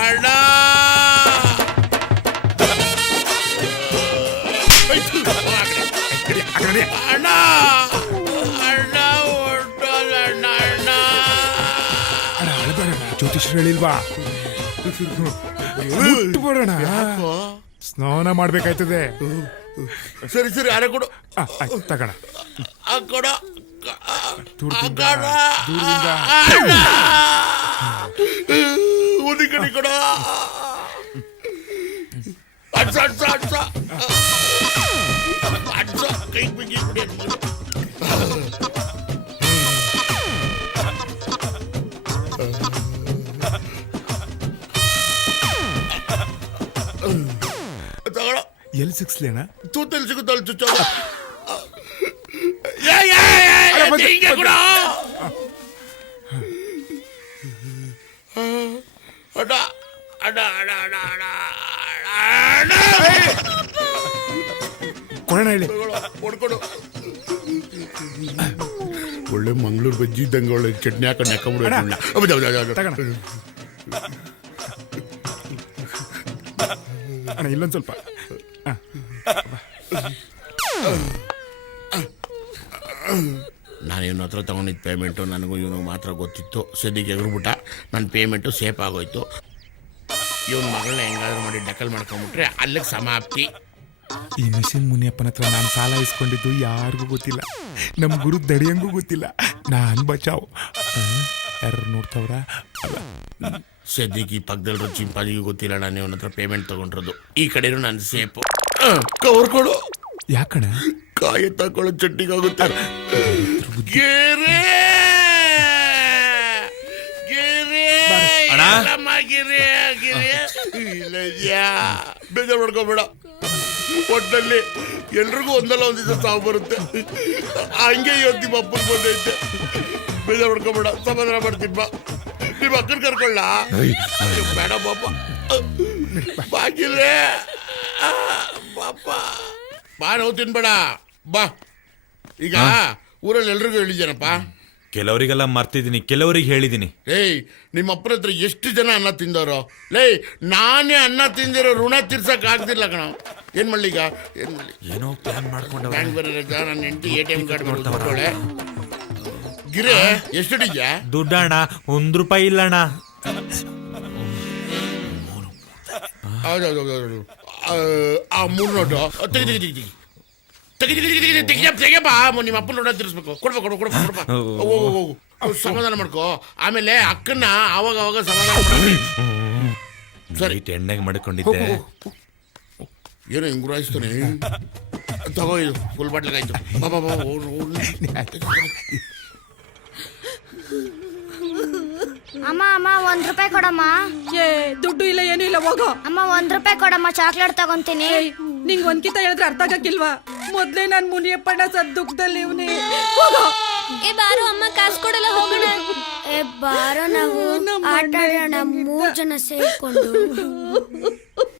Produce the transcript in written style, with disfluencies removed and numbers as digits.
ಅಣ್ಣ ಅಣ್ಣ ಅಣ್ಣ ಹೊಟ್ಟೋಲಣ್ಣ ಅಣ್ಣ ಜ್ಯೋತಿಷ್ಯರು ಹೇಳಿಲ್ವಾ ಬರೋಣ ಸ್ನಾನ ಮಾಡ್ಬೇಕಾಯ್ತದೆ. ಸರಿ ಸರಿ ಅರೆ ಕೊಡು ತಗೋಣ ಕೊಡ ಉದಿ ಕಡಿ ಕೊಡ ಅಡ್ಸ ಅಡ್ಸ ಅಡ್ಸ ಅಡ್ಸ ಕೈ ಬಿಗಿ ಕುಡಿ ತಗೊಳ ಎಲ್ಲಿ ಸಿಕ್ಸ್ಲೇಣ ತೂತಲ್ಲಿ ಸಿಗುತ್ತಲ್ಲ ಚುಚ್ಚ ಅಡ ಅಡ ಅಡ ಅಡ ಅಡ ಕೊಡೋಣ ಹೇಳಿ ಹೊಡ್ಕೊಡು. ಒಳ್ಳೆ ಮಂಗಳೂರು ಬಜ್ಜಿ ಇದ್ದಂಗೆ ಒಳ್ಳೆ ಚಟ್ನಿ ಹಾಕೊಂಡು ಹಾಕೊಂಡ್ಬಿಡ. ಅಣ್ಣ ಇಲ್ಲೊಂದು ಸ್ವಲ್ಪ ನಾನು ಇವನ ಹತ್ರ ತೊಗೊಂಡಿದ್ದ ಪೇಮೆಂಟು ನನಗೂ ಇವನು ಮಾತ್ರ ಗೊತ್ತಿತ್ತು. ಸದ್ಯಕ್ಕೆ ಎಗರ್ಬಿಟ್ಟ, ನನ್ನ ಪೇಮೆಂಟು ಸೇಫ್ ಆಗೋಯ್ತು. ಇವನ ಮಗಳನ್ನ ಹೆಂಗಾದ್ರೂ ಮಾಡಿ ಡಕಲ್ ಮಾಡ್ಕೊಂಬಿಟ್ರೆ ಅಲ್ಲಿಗೆ ಸಮಾಪ್ತಿ. ಈ ಮಿಷನ್ ಮುನಿಯಪ್ಪನ ಹತ್ರ ನಾನು ಸಾಲ ಇಸ್ಕೊಂಡಿದ್ದು ಯಾರಿಗೂ ಗೊತ್ತಿಲ್ಲ, ನಮ್ಮ ಗುರು ದಡಿಯಂಗೂ ಗೊತ್ತಿಲ್ಲ. ನಾನು ಬಚಾವ್. ಯಾರು ನೋಡ್ತಾವ್ರ? ಸದ್ಯಕ್ಕೆ ಈ ಪಕ್ಕದಲ್ಲಿರೋ ಚಿಂಪಾಜಿಗೂ ಗೊತ್ತಿಲ್ಲ ನಾನು ಇವನ ಹತ್ರ ಪೇಮೆಂಟ್ ತೊಗೊಂಡಿರೋದು. ಈ ಕಡೆನೂ ನಾನು ಸೇಫು. ಕವರ್ ಕೊಡು. ಯಾಕಣ? ಕಾಯಿ ತಕೊಳ್ಳೋ ಚಟ್ನಿಗಾಗುತ್ತೆ. ಗಿರೇ ಗಿರೇ ಗಿರೇ ಗಿರೇ ಇಲ್ಲಯ್ಯಾ, ಬೇಜಾರು ಮಾಡ್ಕೋಬೇಡ. ಒಟ್ಟಲ್ಲಿ ಎಲ್ರಿಗೂ ಒಂದಲ್ಲ ಒಂದು ದಿವಸ ಸಾವು ಬರುತ್ತೆ. ಹಂಗೆ ಇವತ್ತು ನಿಮ್ಮ ಅಪ್ಪನ ಬಂದೈತೆ. ಬೇಜಾರು ಮಾಡ್ಕೋಬೇಡ, ಸಮಾಧಾನ ಮಾಡ್ತೀನಿ ಬಾ. ನಿಮ್ಮ ಅಕ್ಕನ ಕರ್ಕೊಳ್ಳ ಬೇಡ ಪಾಪ. ಬಾಗಿಲೇ ಪಾಪ ಬಾ, ನೋವು ತಿನ್ಬೇಡ ಬಾ. ಈಗ ಊರಲ್ಲಿ ಎಲ್ರಿಗೂ ಹೇಳಿದ್ದೇನಪ್ಪ. ಕೆಲವರಿಗೆಲ್ಲ ಮರ್ತಿದ್ದೀನಿ, ಕೆಲವರಿಗೆ ಹೇಳಿದ್ದೀನಿ. ಏಯ್, ನಿಮ್ಮ ಅಪ್ಪನ ಹತ್ರ ಎಷ್ಟು ಜನ ಅನ್ನ ತಿಂದವರು? ಲೇ, ನಾನೇ ಅನ್ನ ತಿಂದಿರೋ ಋಣ ತೀರ್ಸಕ್ ಆಗ್ತಿಲ್ಲ ಕಣ. ಏನ್ ಮಾಡ್ಲಿ ಈಗ? ಏನ್ ಮಾಡ್ಲಿ? ಏನೋ ಪ್ಲಾನ್ ಮಾಡ್ಕೊಂಡು ಬ್ಯಾಂಕ್ ಬೇರೆ ರಜಾ, ನನ್ನ ಹೆಂಡತಿ ATM ಕಾರ್ಡ್ ಮಾಡ್ಕೊಂಡವಳೆ. ಗಿರೇ ಎಷ್ಟಿದ್ಯಾ? ದುಡ್ಡಣ್ಣ ₹1 ಇಲ್ಲಣ್ಣ. ಹೌದೌದು. ಆ 3 ನೋಟು ತೆಗಿಯಪ್ಪ. ನಿಮ್ಮ ಅಪ್ಪನ ಋಣ ತೀರಿಸ್ಬೇಕು. ಕೊಡ್ಬೇಕು. ಹೋಗು ಸಮಾಧಾನ ಮಾಡ್ಕೋ. ಆಮೇಲೆ ಅಕ್ಕನ್ನ ಅವಾಗ ಅವಾಗ ಸಮಾಧಾನ ಮಾಡಿ. ಸರಿ, ಎಣ್ಣೆಗೆ ಮಾಡ್ಕೊಂಡಿದ್ದೆ. ಏನೋ ಹಿಂಗ್ ಗುರಾಯಿಸ್ತಾನೆ. ತಗೋ, ಇದು ಫುಲ್ ಬಾಟ್ಲಿಗೆ ಆಯ್ತು. ಬಾಬಾ ಅಮ್ಮ ಅಮ್ಮ ₹1 ಕೊಡಮ್ಮ. ದುಡ್ಡು ಇಲ್ಲ, ಏನು ಇಲ್ಲ, ಹೋಗೋ. ಅಮ್ಮ ₹1 ಕೊಡಮ್ಮ, ಚಾಕ್ಲೇಟ್ ತಗೊಂತೀನಿ. ನಿಂಗ್ ಒಂದ್ಕಿತ ಹೇಳಿದ್ರೆ ಅರ್ಥ ಆಗಕ್ಕಿಲ್ವಾ? ಮೊದ್ಲೇ ನಾನ್ ಮುನಿಯಪ್ಪಣ್ಣ ಸದ್ ದುಃಖದಲ್ಲಿ ಇವ್ನಿ. ಹೋಗೋ. ಬಾರೋ ಅಮ್ಮ, ಕಾಸು ಕೊಡಲ್ಲ, ಹೋಗೋಣ. ಬಾರೋ, ನಾವು ಆಟ ಆಡೋಣ 3 ಜನ ಸೇರ್ಕೊಂಡು.